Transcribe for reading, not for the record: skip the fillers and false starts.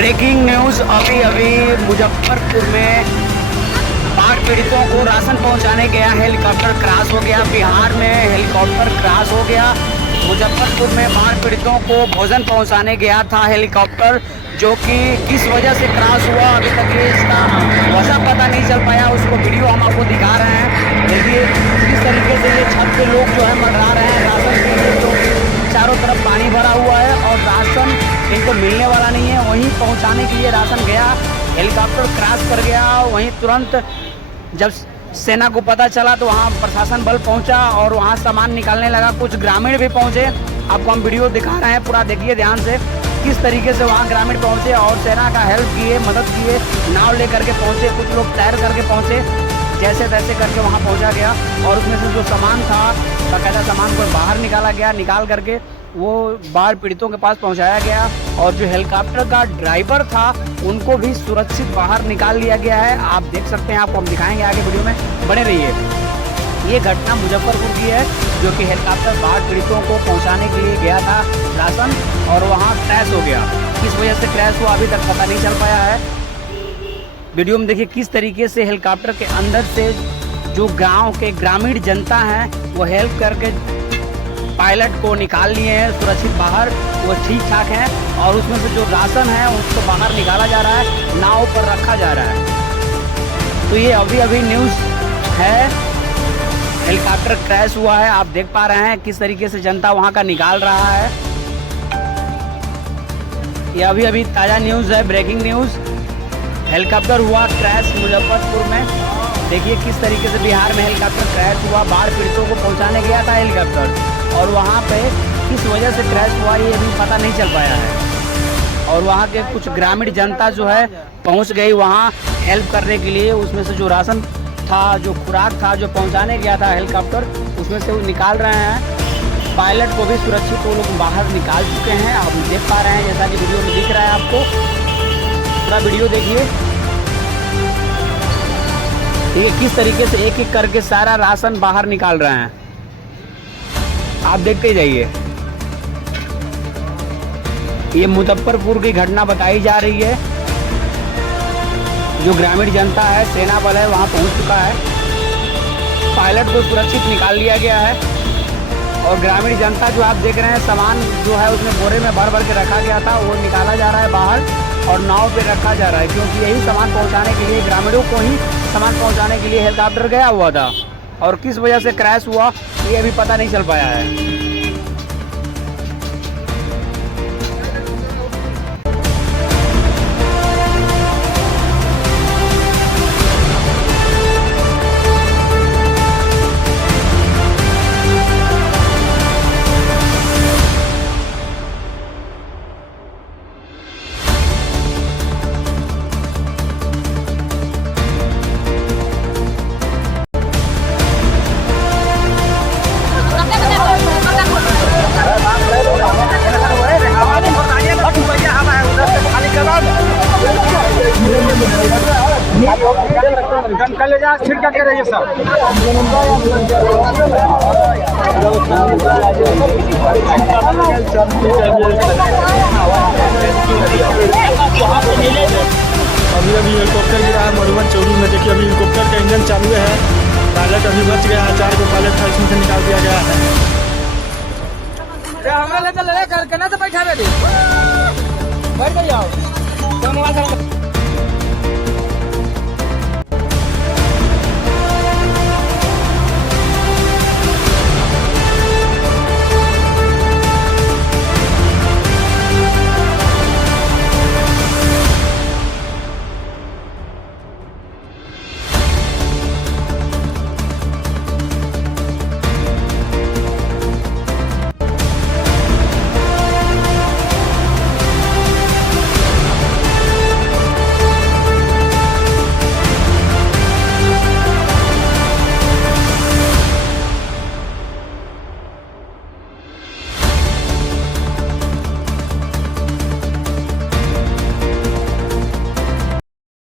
Breaking news अभी मुजफ्फरपुर में बाढ़ पीड़ितों को राशन पहुंचाने गया हेलीकॉप्टर क्रैश हो गया। बिहार में हेलीकॉप्टर क्रैश हो गया। मुजफ्फरपुर में बाढ़ पीड़ितों को भोजन पहुंचाने गया था हेलीकॉप्टर, जो कि किस वजह से क्रैश हुआ अभी तक ये इसका वजह पता नहीं चल पाया। उसको वीडियो हम आपको दिखा रहे हैं। देखिए किस तरीके से ये छत पे लोग जो है मंडरा रहे हैं राशन के लिए, जो चारों तरफ पानी भरा हुआ है और राशन इनको मिलने वाला नहीं है। वहीं पहुंचाने के लिए राशन गया, हेलीकॉप्टर क्रैश कर गया। वहीं तुरंत जब सेना को पता चला तो वहां प्रशासन बल पहुंचा और वहां सामान निकालने लगा। कुछ ग्रामीण भी पहुंचे, आपको हम वीडियो दिखा रहे हैं, पूरा देखिए ध्यान से किस तरीके से वहां ग्रामीण पहुंचे और सेना का हेल्प किए, मदद किए। नाव लेकर के पहुंचे, कुछ लोग तैर करके पहुंचे, जैसे तैसे करके वहां पहुंचा गया और उसमें से जो सामान था, बाकायदा सामान को बाहर निकाला गया। निकाल करके वो बाढ़ पीड़ितों के पास पहुंचाया गया और जो हेलीकॉप्टर का ड्राइवर था उनको भी सुरक्षित बाहर निकाल लिया गया है। आप देख सकते हैं, आपको हम दिखाएंगे आगे वीडियो में, बने रहिए। ये घटना मुजफ्फरपुर की है, जो कि हेलीकॉप्टर बाढ़ पीड़ितों को पहुंचाने के लिए गया था राशन और वहां क्रैश हो गया। किस वजह से क्रैश हुआ अभी तक पता नहीं चल पाया है। वीडियो में देखिए किस तरीके से हेलीकॉप्टर के अंदर से जो गांव के ग्रामीण जनता है वो हेल्प करके पायलट को निकाल लिए हैं सुरक्षित बाहर। वो ठीक ठाक हैं और उसमें से जो राशन है उसको बाहर निकाला जा रहा है, नाव पर रखा जा रहा है। तो ये अभी न्यूज़ है, हेलीकॉप्टर क्रैश हुआ है। आप देख पा रहे हैं किस तरीके से जनता वहां का निकाल रहा है। ये अभी ताज़ा न्यूज़ है, ब्रेकिंग न्यूज़। हेलीकॉप्टर हुआ क्रैश मुजफ्फरपुर में। देखिए किस तरीके से बिहार में हेलीकॉप्टर क्रैश हुआ। बाढ़ पीड़ितों को पहुंचाने गया था हेलीकॉप्टर और वहां पे किस वजह से क्रैश हुआ ये अभी पता नहीं चल पाया है। और वहां के कुछ ग्रामीण जनता जो है पहुंच गई वहां हेल्प करने के लिए। उसमें से जो राशन था, जो खुराक था, जो पहुंचाने गया था हेलीकॉप्टर, उसमें से वो निकाल रहे हैं। पायलट को भी सुरक्षित वो लोग बाहर निकाल चुके हैं। आप देख पा रहे हैं जैसा कि वीडियो में दिख रहा है आपको। पूरा वीडियो देखिए, ये किस तरीके से एक एक करके सारा राशन बाहर निकाल रहे हैं। आप देखते जाइए। ये मुजफ्फरपुर की घटना बताई जा रही है। जो ग्रामीण जनता है, सेना बल है, वहां पहुंच चुका है। पायलट को सुरक्षित निकाल लिया गया है और ग्रामीण जनता जो आप देख रहे हैं, सामान जो है उसमें बोरे में भर भर के रखा गया था, वो निकाला जा रहा है बाहर और नाव पे रखा जा रहा है, क्योंकि यही सामान पहुंचाने के लिए, ग्रामीणों को ही सामान पहुंचाने के लिए हेलीकॉप्टर गया हुआ था। और किस वजह से क्रैश हुआ ये अभी पता नहीं चल पाया है। ले जा छिड़का के रहिए सब। अभी हेलीकॉप्टर गिरा है मधुबन चौरी में। देखिए अभी हेलीकॉप्टर का इंजन चालू है। पायलट अभी बच गया है, 4 को पायलट था इसमें से निकाल दिया गया है। बैठ जाओ।